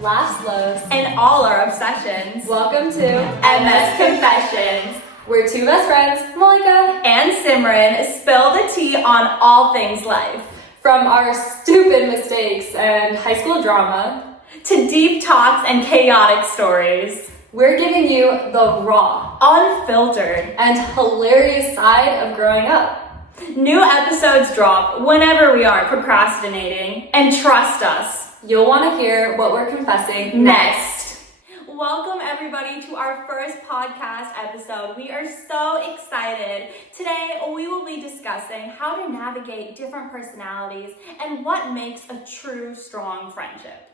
laughs, lows, and all our obsessions. Welcome to MS Confessions. We're two best friends, Malika and Simran, spill the tea on all things life. From our stupid mistakes and high school drama to deep talks and chaotic stories. We're giving you the raw, unfiltered, and hilarious side of growing up. New episodes drop whenever we are procrastinating, and trust us, you'll want to hear what we're confessing next. Welcome everybody to our first podcast episode. We are so excited. Today we will be discussing how to navigate different personalities and what makes a true strong friendship.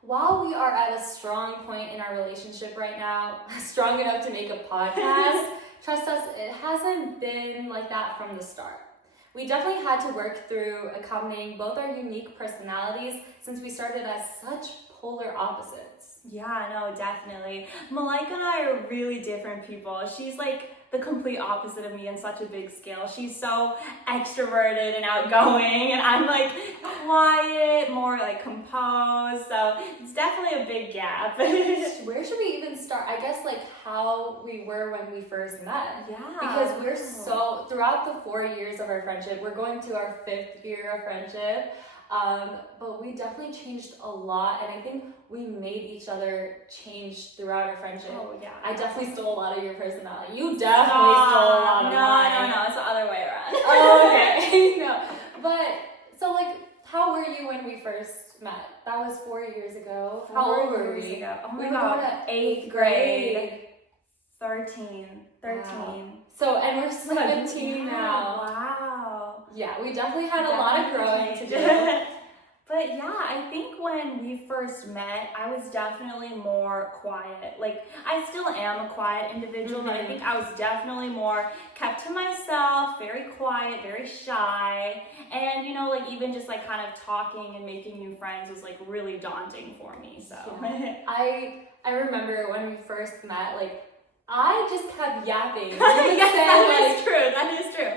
While we are at a strong point in our relationship right now, strong enough to make a podcast, trust us, it hasn't been like that from the start. We definitely had to work through accommodating both our unique personalities since we started as such polar opposites. Yeah, no, definitely. Malika and I are really different people. She's like the complete opposite of me on such a big scale. She's so extroverted and outgoing, and I'm like quiet, more like composed. So it's definitely a big gap. Where should we even start? I guess like how we were when we first met. Yeah. Because we're so, throughout the 4 years of our friendship, we're going to our 5th year of friendship. But we definitely changed a lot, and I think we made each other change throughout our friendship. Oh, yeah. I definitely stole a lot of your personality. You definitely stole a lot of mine. No, it's the other way around. Oh, okay. No. But, so like, how were you when we first met? That was 4 years ago. How old were we? Oh my we God. were 8th grade. 13. Wow. So, and we're 17 now. Wow. Yeah, we definitely had a lot of growing to do. But yeah, I think when we first met, I was definitely more quiet. Like, I still am a quiet individual, but I think I was definitely more kept to myself, very quiet, very shy. And, you know, like, even just, like, kind of talking and making new friends was, like, really daunting for me, so. Yeah. I remember when we first met, like, I just kept yapping. Yes, that is true. That is true.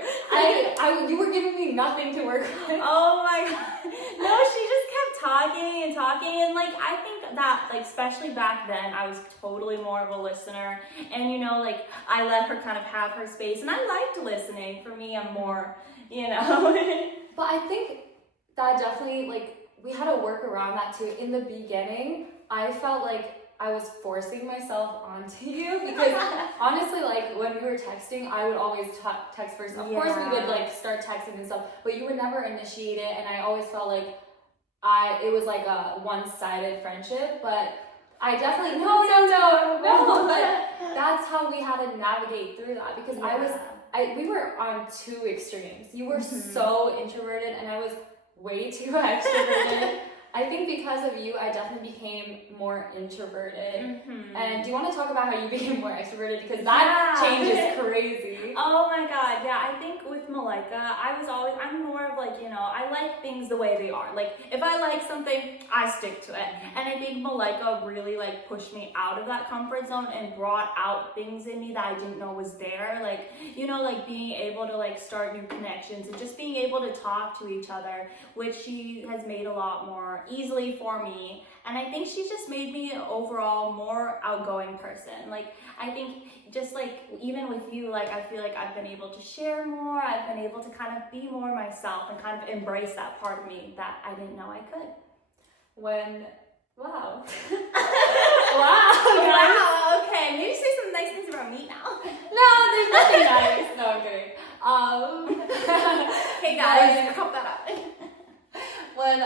You were giving me nothing to work on. Oh my God. No, she just kept talking, and like I think that like especially back then I was totally more of a listener, and you know like I let her kind of have her space, and I liked listening. For me, I'm more, you know. But I think that definitely like we had to work around that too. In the beginning, I felt like I was forcing myself onto you because honestly, like when we were texting, I would always text first. Of course, we would like start texting and stuff, but you would never initiate it, and I always felt like it was like a one-sided friendship. But I definitely no. But that's how we had to navigate through that because we were on two extremes. You were so introverted, and I was way too extroverted. I think because of you, I definitely became more introverted. And do you want to talk about how you became more extroverted? Because that change is crazy. Oh my God, yeah. I think with Malika, I'm more of like, you know, I like things the way they are. Like, if I like something, I stick to it. And I think Malika really like pushed me out of that comfort zone and brought out things in me that I didn't know was there. Like, you know, like being able to like start new connections and just being able to talk to each other, which she has made a lot more easily for me. And I think she's just made me an overall more outgoing person. Like, I think just like even with you, like I feel like I've been able to share more, I've been able to kind of be more myself and kind of embrace that part of me that I didn't know I could. Wow. Wow, okay, maybe say some nice things about me now. No, there's nothing nice. No, I'm kidding. Hey guys, crop that up. When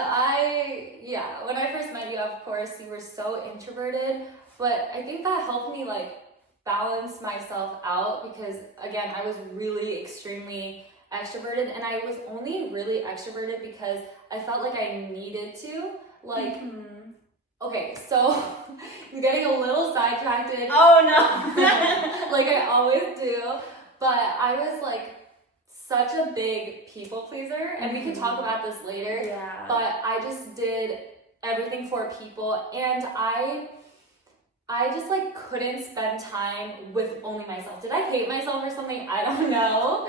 I first met you, of course, you were so introverted, but I think that helped me like balance myself out because again, I was really extremely extroverted, and I was only really extroverted because I felt like I needed to. Like, okay, so I'm getting a little sidetracked. Oh no. Like I always do, but I was like such a big people pleaser, and we can talk about this later. Yeah. But I just did everything for people, and I just like couldn't spend time with only myself. Did I hate myself or something? I don't know.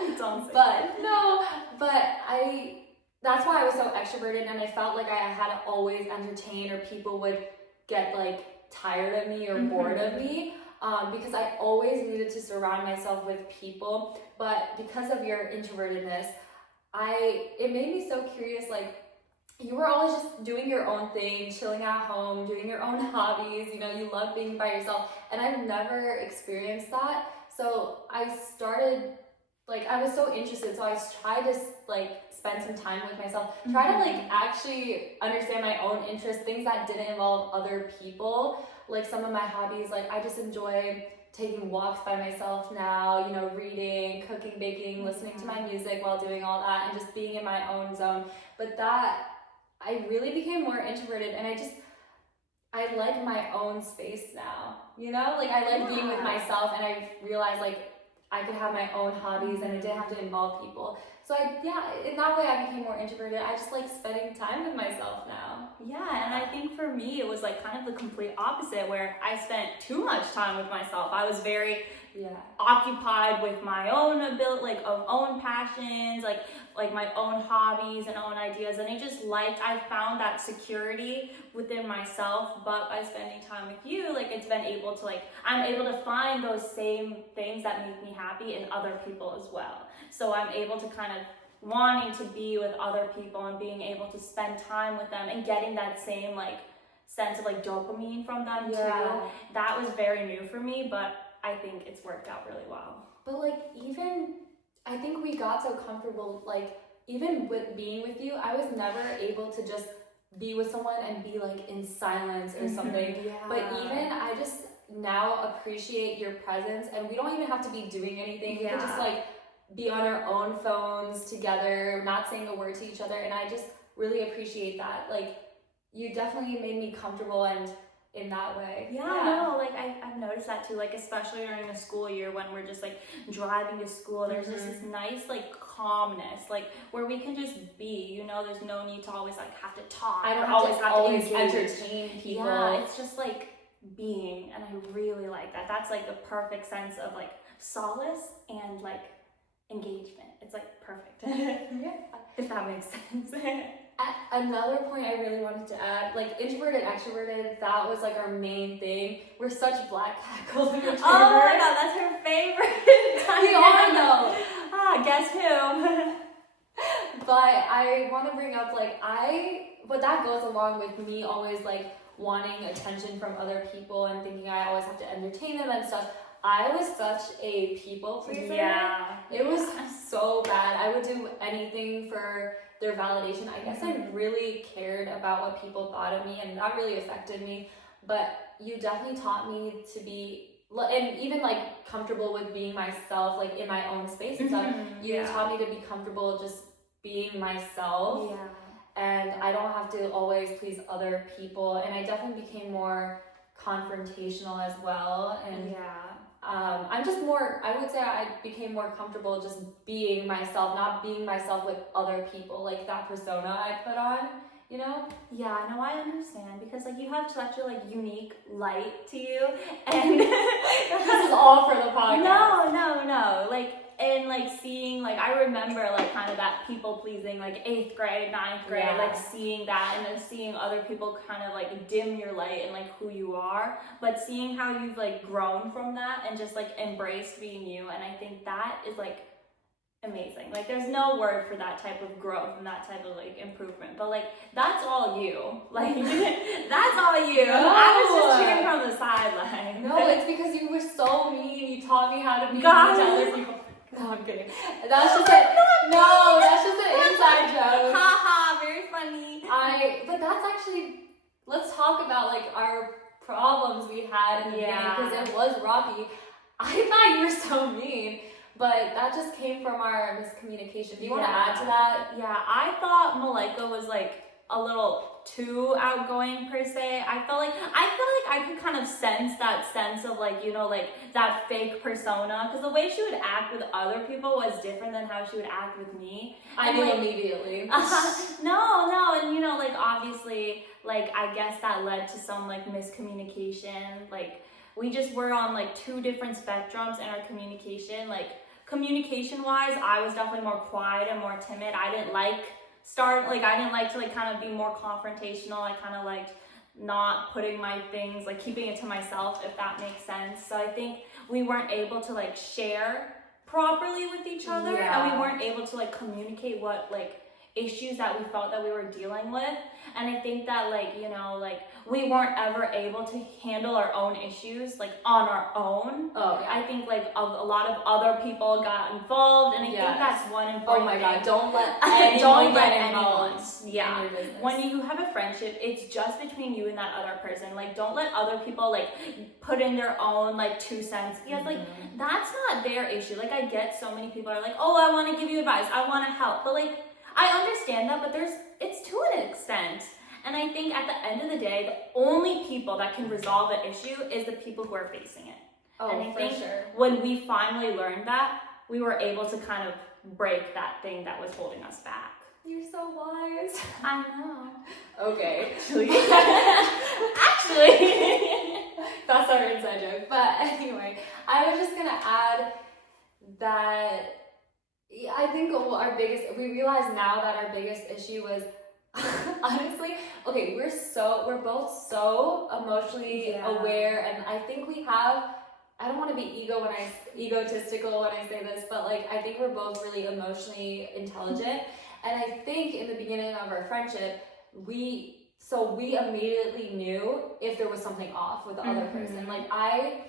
That's why I was so extroverted, and I felt like I had to always entertain, or people would get like tired of me or bored of me. Because I always needed to surround myself with people, but because of your introvertedness, it made me so curious, like, you were always just doing your own thing, chilling at home, doing your own hobbies, you know, you love being by yourself, and I've never experienced that. So I started, like, I was so interested, so I tried to, like, spend some time with myself, try to, like, actually understand my own interests, things that didn't involve other people, like some of my hobbies, like, I just enjoy taking walks by myself now, you know, reading, cooking, baking, listening to my music while doing all that, and just being in my own zone. But that, I really became more introverted, and I like my own space now, you know? Like, I like being with myself, and I realized, like, I could have my own hobbies, and I didn't have to involve people. So in that way, I became more introverted. I just like spending time with myself now. Yeah, and I think for me, it was like kind of the complete opposite, where I spent too much time with myself. I was very occupied with my own ability, like of own passions, like my own hobbies and own ideas, and I found that security within myself. But by spending time with you, like, it's been able to, like, I'm able to find those same things that make me happy in other people as well. So I'm able to kind of wanting to be with other people and being able to spend time with them and getting that same, like, sense of, like, dopamine from them too. That was very new for me, but I think it's worked out really well. But, like, even, I think we got so comfortable, like, even with being with you, I was never able to just be with someone and be, like, in silence or something. But even, I just now appreciate your presence, and we don't even have to be doing anything. We can just, like, be on our own phones together, not saying a word to each other, and I just really appreciate that. Like, you definitely made me comfortable, and in that way. No, like, I've noticed that too, like, especially during the school year when we're just, like, driving to school, there's just this nice, like, calmness, like, where we can just be, you know, there's no need to always, like, have to talk. I don't have to always engage. entertain people. Yeah, it's just, like, being, and I really like that. That's, like, the perfect sense of, like, solace and, like, engagement. It's, like, perfect. If that makes sense. Another point I really wanted to add, like, introverted, extroverted, that was, like, our main thing. We're such black cat golden retrievers. Oh my god, that's her favorite. We all know. Guess who? But I want to bring up, like, but that goes along with me always, like, wanting attention from other people and thinking I always have to entertain them and stuff. I was such a people pleaser. Yeah. It was so bad. I would do anything for their validation. I guess I really cared about what people thought of me, and that really affected me. But you definitely taught me to be, and even, like, comfortable with being myself, like, in my own space and stuff. You taught me to be comfortable just being myself. And I don't have to always please other people. And I definitely became more confrontational as well. And I'm just more, I would say I became more comfortable just being myself, not being myself with other people, like that persona I put on, you know? Yeah, no, I understand, because, like, you have such a, like, unique light to you, and this is all for the podcast. No, like, and, like, seeing, like, I remember, like, kind of that people-pleasing, like, 8th grade, 9th grade, like, seeing that, and then seeing other people kind of, like, dim your light and, like, who you are, but seeing how you've, like, grown from that and just, like, embraced being you, and I think that is, like, amazing. Like, there's no word for that type of growth and that type of, like, improvement, but, like, that's all you. Like, that's all you. No. I was just cheering from the sideline. No, it's because you were so mean. You taught me how to be mean to other people. No, I'm kidding. That's just that's just an inside joke. Haha, very funny. But that's actually, let's talk about, like, our problems we had in the beginning, because it was rocky. I thought you were so mean, but that just came from our miscommunication. Do you want to add to that? Yeah, I thought Malaika was, like, a little too outgoing per se. I felt like I could kind of sense that sense of, like, you know, like, that fake persona, because the way she would act with other people was different than how she would act with me. I knew like, immediately. No, and, you know, like, obviously, like, I guess that led to some, like, miscommunication. Like, we just were on, like, two different spectrums in our communication. Like, communication wise, I was definitely more quiet and more timid. I didn't like to, like, kind of be more confrontational. I kind of liked not putting my things, like keeping it to myself, if that makes sense. So I think we weren't able to like share properly with each other, and we weren't able to like communicate what like issues that we felt that we were dealing with. And I think that like, you know, like we weren't ever able to handle our own issues like on our own. I think like a lot of other people got involved, and I think that's one important Oh my thing. god, don't let anyone get involved. Yeah. In your business. When you have a friendship, it's just between you and that other person. Like, don't let other people like put in their own like 2 cents, because like that's not their issue. Like, I get so many people are like, oh, I want to give you advice, I want to help, but like I understand that, but it's to an extent. And I think at the end of the day, the only people that can resolve an issue is the people who are facing it. And I think when we finally learned that, we were able to kind of break that thing that was holding us back. You're so wise. I know. Okay. Actually. That's our inside joke. But anyway, I was just gonna add that I think we realize now that our biggest issue was honestly, okay, we're both so emotionally aware, and I think we have, I don't want to be egotistical when I say this, but like I think we're both really emotionally intelligent. And I think in the beginning of our friendship, we immediately knew if there was something off with the other person. Like I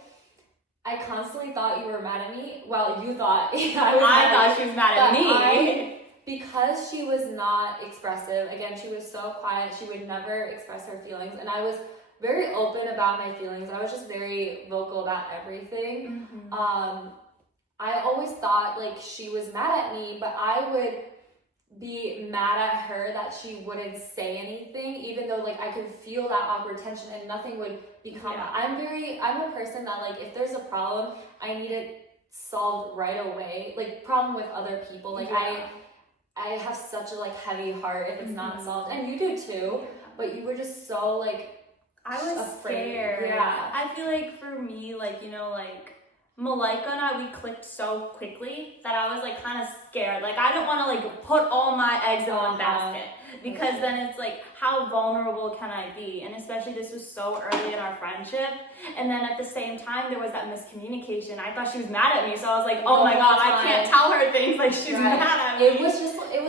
constantly thought you were mad at me. Well, you thought I thought she was mad at me. Because she was not expressive. Again, she was so quiet. She would never express her feelings, and I was very open about my feelings. I was just very vocal about everything. I always thought like she was mad at me, but I would be mad at her that she wouldn't say anything, even though like I could feel that awkward tension and nothing would become. I'm a person that like if there's a problem, I need it solved right away. Like problem with other people, like I have such a like heavy heart if it's not solved, and you do too. But you were just so like I was scared. I feel like for me, like, you know, like Malaika and I, we clicked so quickly that I was like kind of scared. Like I don't want to like put all my eggs in one basket, because then it's like, how vulnerable can I be? And especially this was so early in our friendship, and then at the same time there was that miscommunication. I thought she was mad at me, so I was like, oh my god, I can't tell her things, like she's mad at me. It was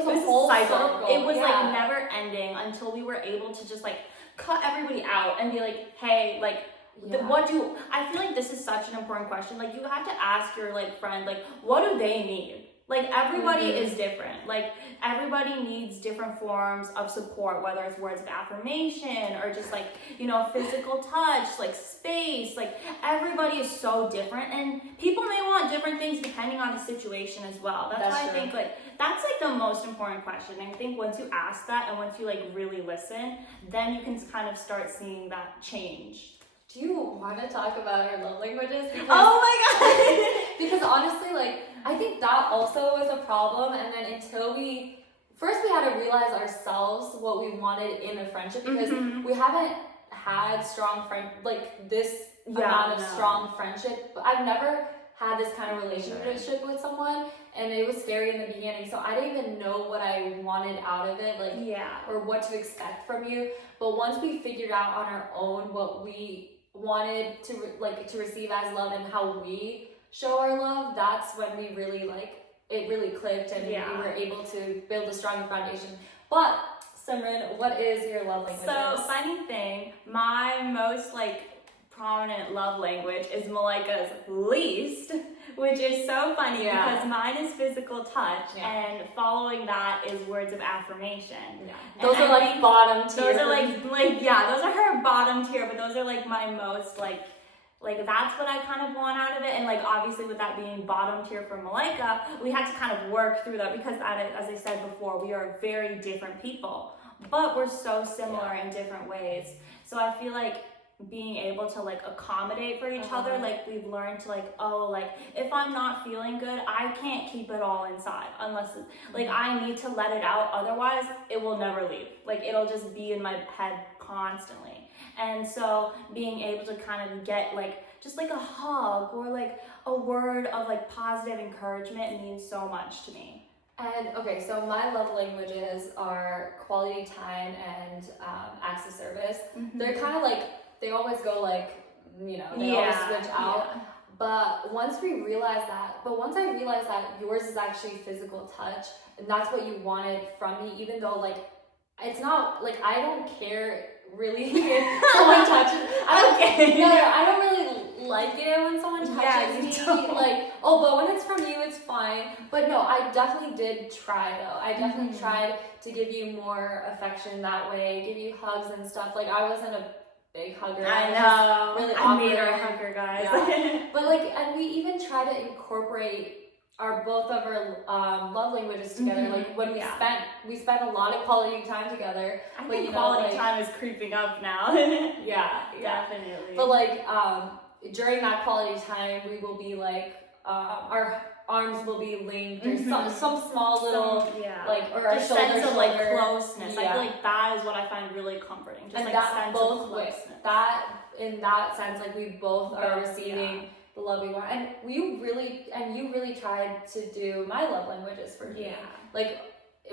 a whole circle. It was like never ending until we were able to just like cut everybody out and be like, hey, like I feel like this is such an important question. Like you have to ask your like friend, like, what do they need? Like everybody is different. Like everybody needs different forms of support, whether it's words of affirmation or just like, you know, physical touch, like space. Like everybody is so different, and people may want different things depending on the situation as well. That's why I think like that's like the most important question. And I think once you ask that and once you like really listen, then you can kind of start seeing that change. Do you want to talk about our love languages? Because, oh my god! Because honestly, like, I think that also was a problem. And then until we had to realize ourselves what we wanted in a friendship, because we haven't had strong amount of strong friendship. But I've never had this kind of relationship with someone, and it was scary in the beginning. So I didn't even know what I wanted out of it, or what to expect from you. But once we figured out on our own what we wanted to receive as love and how we show our love, that's when we really it really clicked, and we were able to build a stronger foundation. But Simran, what is your love language? So funny thing, my most prominent love language is Malaika's least, which is so funny because mine is physical touch, and following that is words of affirmation. Those are like bottom tier. Those are those are her bottom tier, but those are like my most that's what I kind of want out of it. And obviously with that being bottom tier for Malaika, we had to kind of work through that, because as I said before, we are very different people, but we're so similar in different ways. So I feel like being able to accommodate for each other, we've learned to if I'm not feeling good, I can't keep it all inside unless I need to let it out, otherwise it will never leave. It'll just be in my head constantly. And so being able to kind of get just a hug or a word of positive encouragement means so much to me. And okay, so my love languages are quality time and acts of service. They're kind of like, they always go like, you know, they always switch out. Yeah. But once I realized that yours is actually physical touch, and that's what you wanted from me, even though like, it's not, like, I don't care really if someone touches, I don't really like it when someone touches me, like, oh, but when it's from you, it's fine. But no, I definitely did try though. I definitely tried to give you more affection that way, give you hugs and stuff. Like, I wasn't a big hugger. I know. Really I made her a awkward. hugger, guys. Yeah. But like, and we even try to incorporate both of our love languages together. Like when we spent a lot of quality time together. I but, think you know, quality like, time is creeping up now. yeah, Definitely. But like during that quality time, we will be like our arms will be linked or some small little like, or our just shoulder sense of like closeness. I Yeah. feel like that is what I find really comforting. Just and like that sense both of ways. closeness. That in that sense, like we both are Both, receiving the love we want, and you really tried to do my love languages for me. Yeah. Like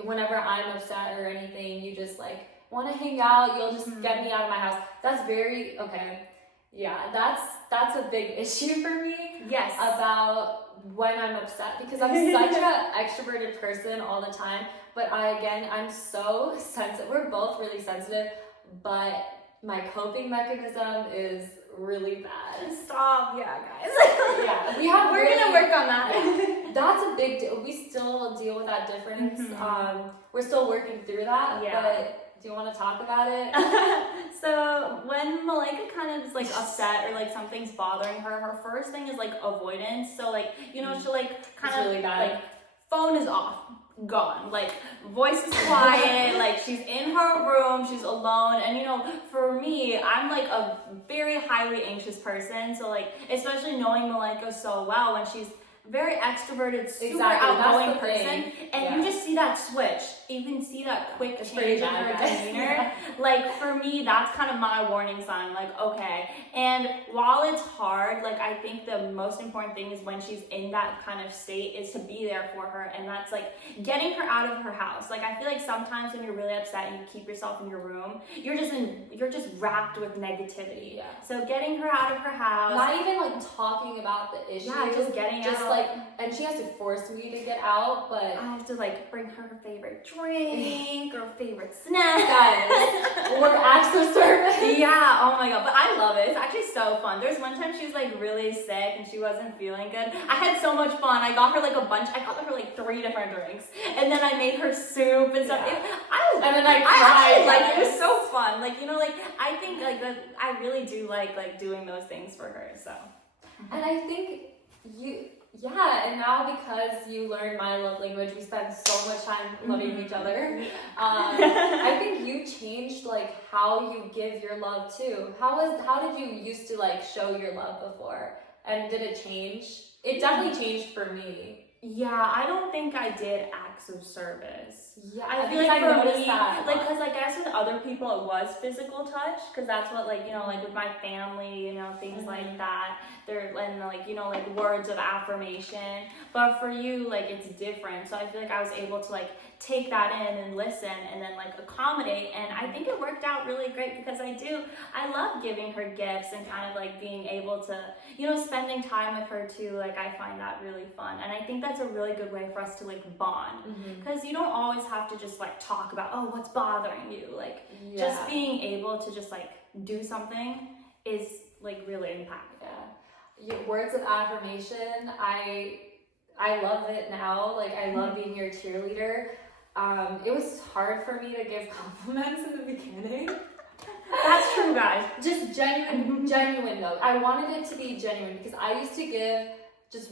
whenever I'm upset or anything, you just like want to hang out. You'll just get me out of my house. That's very okay. Yeah, that's a big issue for me. Yes. About when I'm upset, because I'm such an extroverted person all the time. But I'm so sensitive. We're both really sensitive, but my coping mechanism is really bad. Stop, yeah, guys. Yeah, we're gonna work on that. That's a big deal. We still deal with that difference. We're still working through that. Yeah. But do you want to talk about it? So when Malika kind of is like upset or like something's bothering her, her first thing is like avoidance. So like, you know, she'll like kind of really bad. like phone is off, gone, like voice is quiet, like she's in her room, she's alone. And you know, for me, I'm like a very highly anxious person, so like especially knowing Malika so well, when she's very extroverted, super outgoing person, and you just see that switch, you can see that quick change in her demeanor. Like for me, that's kind of my warning sign, like okay. And while it's hard, like I think the most important thing is when she's in that kind of state is to be there for her, and that's like getting her out of her house. Like I feel like sometimes when you're really upset and you keep yourself in your room, you're just wrapped with negativity. Yeah. So getting her out of her house, not even like talking about the issue, just getting just out. Like, and she has to force me to get out, but I have to like bring her favorite drink or favorite snack. or acts of service. Yeah, oh my god, but I love it. It's actually so fun. There's one time she was like really sick and she wasn't feeling good. I had so much fun. I got her like 3 different drinks, and then I made her soup and stuff. And then I cried. cried. Like it was so fun. Like, you know, like I think like that I really do like doing those things for her. So, and I think and now because you learned my love language, we spend so much time loving each other. I think you changed like how you give your love too. How did you used to like show your love before, and did it change? It definitely changed for me. Yeah, I don't think I did acts of service. Yeah, I feel like for me, like, cause I guess with other people it was physical touch, cause that's what like, you know, like with my family, you know, things like that. They're and like, you know, like words of affirmation. But for you, like it's different. So I feel like I was able to like take that in and listen and then like accommodate. And I think it worked out really great because I love giving her gifts and kind of like being able to, you know, spending time with her too. Like I find that really fun. And I think that's a really good way for us to like bond. Because you don't always have to just like talk about, oh, what's bothering you. Like just being able to just like do something is like really impactful. Your words of affirmation, I love it now. Like I love being your cheerleader. It was hard for me to give compliments in the beginning. That's true, guys. Just genuine though. I wanted it to be genuine because I used to give just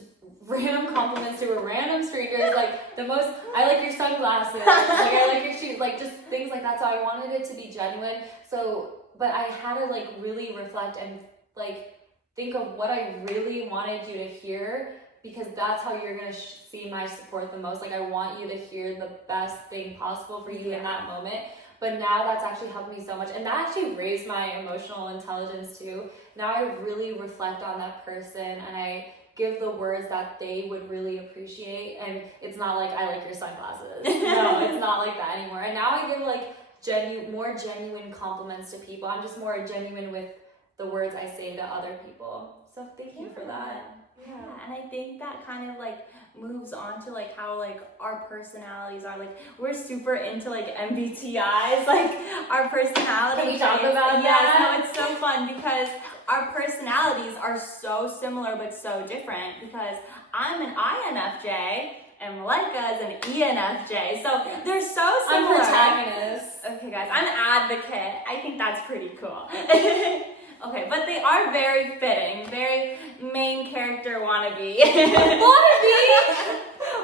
random compliments to a random strangers, like I like your sunglasses, like I like your shoes, like just things like that. So I wanted it to be genuine. So, but I had to like really reflect and like think of what I really wanted you to hear, because that's how you're going to see my support the most. Like I want you to hear the best thing possible for you in that moment. But now that's actually helped me so much. And that actually raised my emotional intelligence too. Now I really reflect on that person and I give the words that they would really appreciate. And it's not like, I like your sunglasses. No, it's not like that anymore. And now I give like more genuine compliments to people. I'm just more genuine with the words I say to other people. So thank you for that. Yeah, and I think that kind of like moves on to like how like our personalities are. Like we're super into like MBTIs, like our personality. Can we talk traits. about Yeah, that? no, it's so fun because our personalities are so similar but so different, because I'm an INFJ and Malika is an ENFJ. So they're so similar. I'm protagonist. Okay guys, I'm advocate. I think that's pretty cool. Okay, but they are very fitting, very main character wannabe.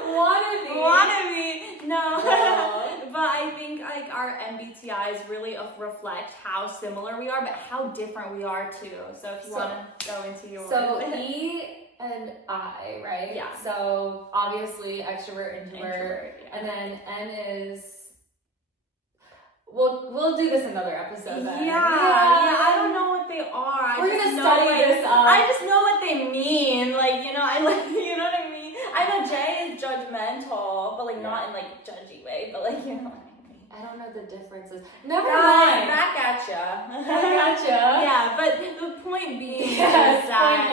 Wannabe. No. But I think like our MBTIs really reflect how similar we are, but how different we are too. So if you want to go into your So E and I, right? Yeah. So obviously extrovert, introvert, yeah. and then N is. We'll do this another episode then. Yeah, I don't know what they are. We're gonna study this up. I just know what they mean. Like, you know, I like, you know what I mean? I know J is judgmental, but like not in like judgy way, but like, you know what I mean. I don't know the differences. Never Guys, mind. back at ya. Yeah, but the point being is that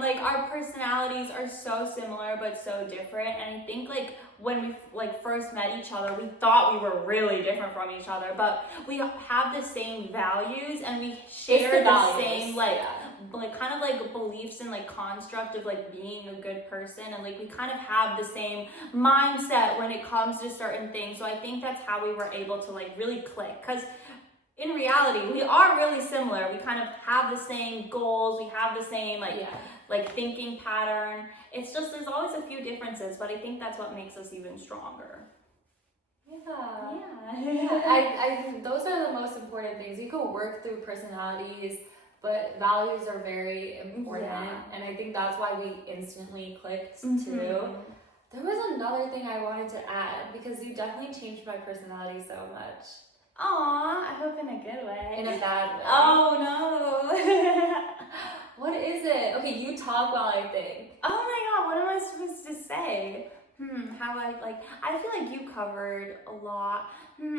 like our personalities are so similar but so different, and I think like when we like first met each other, we thought we were really different from each other, but we have the same values and we share the same like kind of like beliefs and like construct of like being a good person, and like we kind of have the same mindset when it comes to certain things. So I think that's how we were able to like really click, because in reality we are really similar. We kind of have the same goals, we have the same like thinking pattern. It's just there's always a few differences, but I think that's what makes us even stronger. I those are the most important things. You can work through personalities, but values are very important, and I think that's why we instantly clicked too. There was another thing I wanted to add, because you definitely changed my personality so much. Aw, I hope in a good way. In a bad way. Oh no. What is it? Okay, you talk while I think. Oh my god, what am I supposed to say? How I feel like you covered a lot.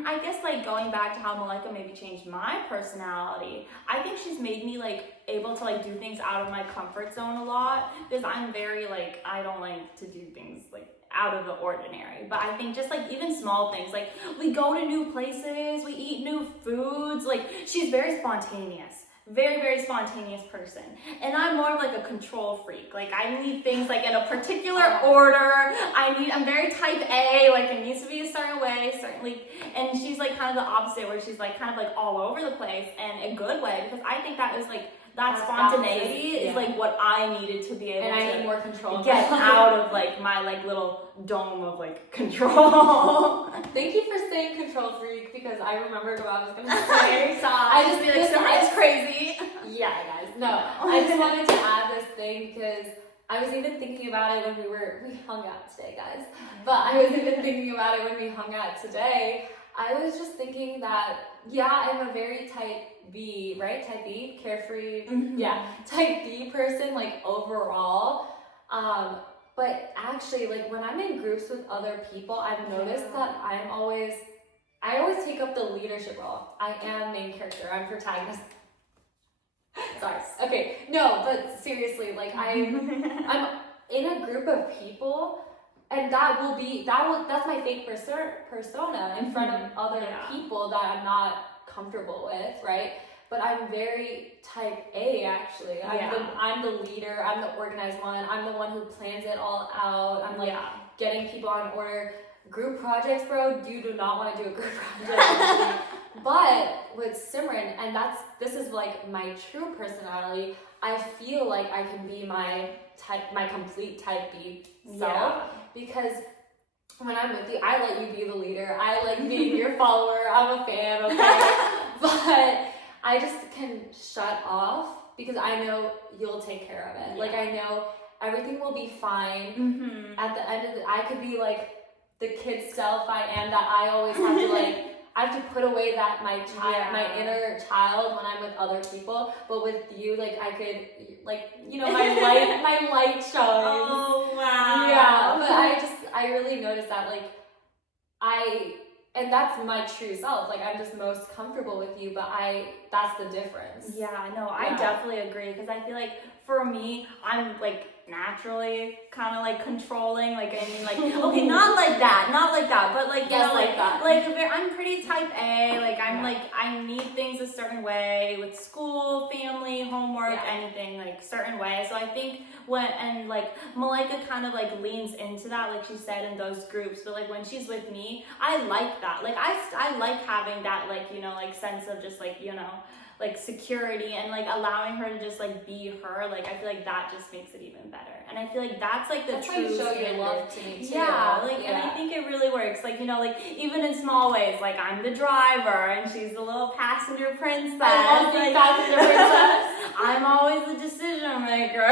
I guess like going back to how Malika maybe changed my personality, I think she's made me like able to like do things out of my comfort zone a lot, because I'm very like, I don't like to do things like out of the ordinary. But I think just like even small things, like we go to new places, we eat new foods, like she's very spontaneous. Very, very spontaneous person. And I'm more of like a control freak. Like I need things like in a particular order. I'm very type A, like it needs to be a certain way, certainly. And she's like kind of the opposite, where she's like kind of like all over the place, and a good way, because I think that is like, that spontaneity is like what I needed to be able to I need more control. Get out of like my like little dome of like control. Thank you for saying control freak, because I remembered what I was gonna say. I just be like, somebody's crazy. Yeah, guys. No, I just wanted to add this thing, because I was even thinking about it when we hung out today, guys. But I was even thinking about it when we hung out today. I was just thinking that, I'm a very type B, right? Type B, carefree, type B person, like overall. But actually, like when I'm in groups with other people, I've noticed that I always take up the leadership role. I am main character. I'm protagonist. Sorry. Okay. No, but seriously, like I'm in a group of people, and that's my fake persona in front of other people that I'm not comfortable with, right? But I'm very type A, actually. I'm the leader. I'm the organized one. I'm the one who plans it all out. I'm like getting people on order. Group projects, bro, you do not want to do a group project. But with Simran, and this is like my true personality, I feel like I can be my complete type B self, because when I'm with you, I let you be the leader. I like being your follower. I'm a fan, okay? But I just can shut off, because I know you'll take care of it. Like I know everything will be fine. At the end of I could be like the kid self I am, that I always have to like, I have to put away that my Yeah. inner child when I'm with other people. But with you, like I could, like my light shines. Oh wow. Yeah, but I really noticed that like and that's my true self. Like I'm just most comfortable with you, but that's the difference. Yeah, no, I Yeah. definitely agree because I feel like for me, I'm like naturally kind of like controlling. Like I mean, like okay, not like that, but like you Yes, know, like that. like I'm pretty type A. Like I'm Yeah. like I need things a certain way with school, family, homework, Yeah. anything like certain way. So I think like Malika kind of like leans into that, like she said in those groups. But like when she's with me, I like that. Like I like having that like you know like sense of just like you know like security and like allowing her to just like be her. Like I feel like that just makes it even better. And I feel like that's like the That's how true you show your standard. love to me too. Yeah, like and I Yeah. think it really works. Like you know, like even in small ways, like I'm the driver and she's the little passenger princess. I love being Like, passenger princess. I'm always the decision maker.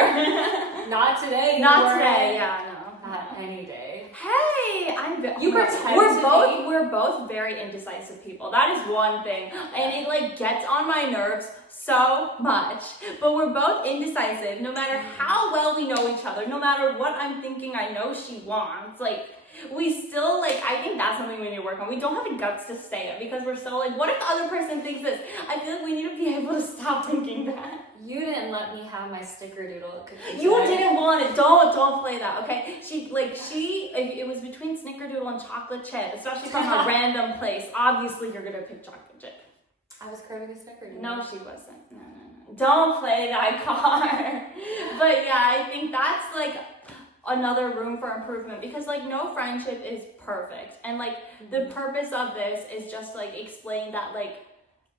Not today. you Not weren't. today, yeah, no. Not any day. Hey, You pretend we're to both be. we're both very indecisive people. That is one thing, and it like gets on my nerves so much. But we're both indecisive. No matter how well we know each other, no matter what I'm thinking, I know she wants. Like we still like. I think that's something we need to work on. We don't have the guts to say it because we're so like, what if the other person thinks this? I feel like we need to be able to stop thinking that. You didn't let me have my snickerdoodle cookie. You today. didn't want it. Don't play that, okay? It was between Snickerdoodle and chocolate chip, especially from a random place. Obviously, you're gonna pick chocolate chip. I was craving a snickerdoodle. No, she wasn't. No. Don't play that card. But yeah, I think that's like another room for improvement because like no friendship is perfect, and like the purpose of this is just like explain that like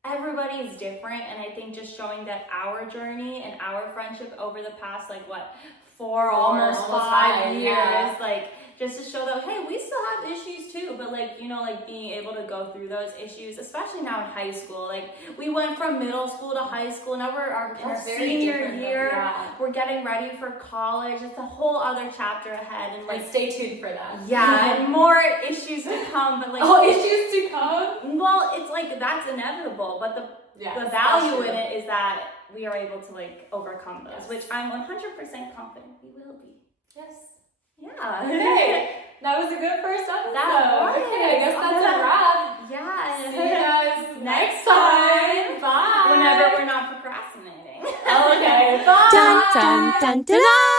everybody is different, and I think just showing that our journey and our friendship over the past like what almost five years, yeah. like just to show that hey, we still have issues too, but like you know like being able to go through those issues, especially now in high school. Like we went from middle school to high school, now we're in our That's very senior different, though. year. Yeah. We're getting ready for college. It's a whole other chapter ahead, and Like like stay tuned for that. yeah, and more issues to come. But like issues to come. well, it's like that's inevitable, but the value in it is that we are able to like overcome those, Yes. which I'm 100% confident we will be. Yes. Yeah. Okay. That was a good first episode. That was. Okay, I guess that's a wrap. Yeah. See you guys next time. Bye. Whenever we're not procrastinating. Okay. Bye. Dun dun dun dun dun!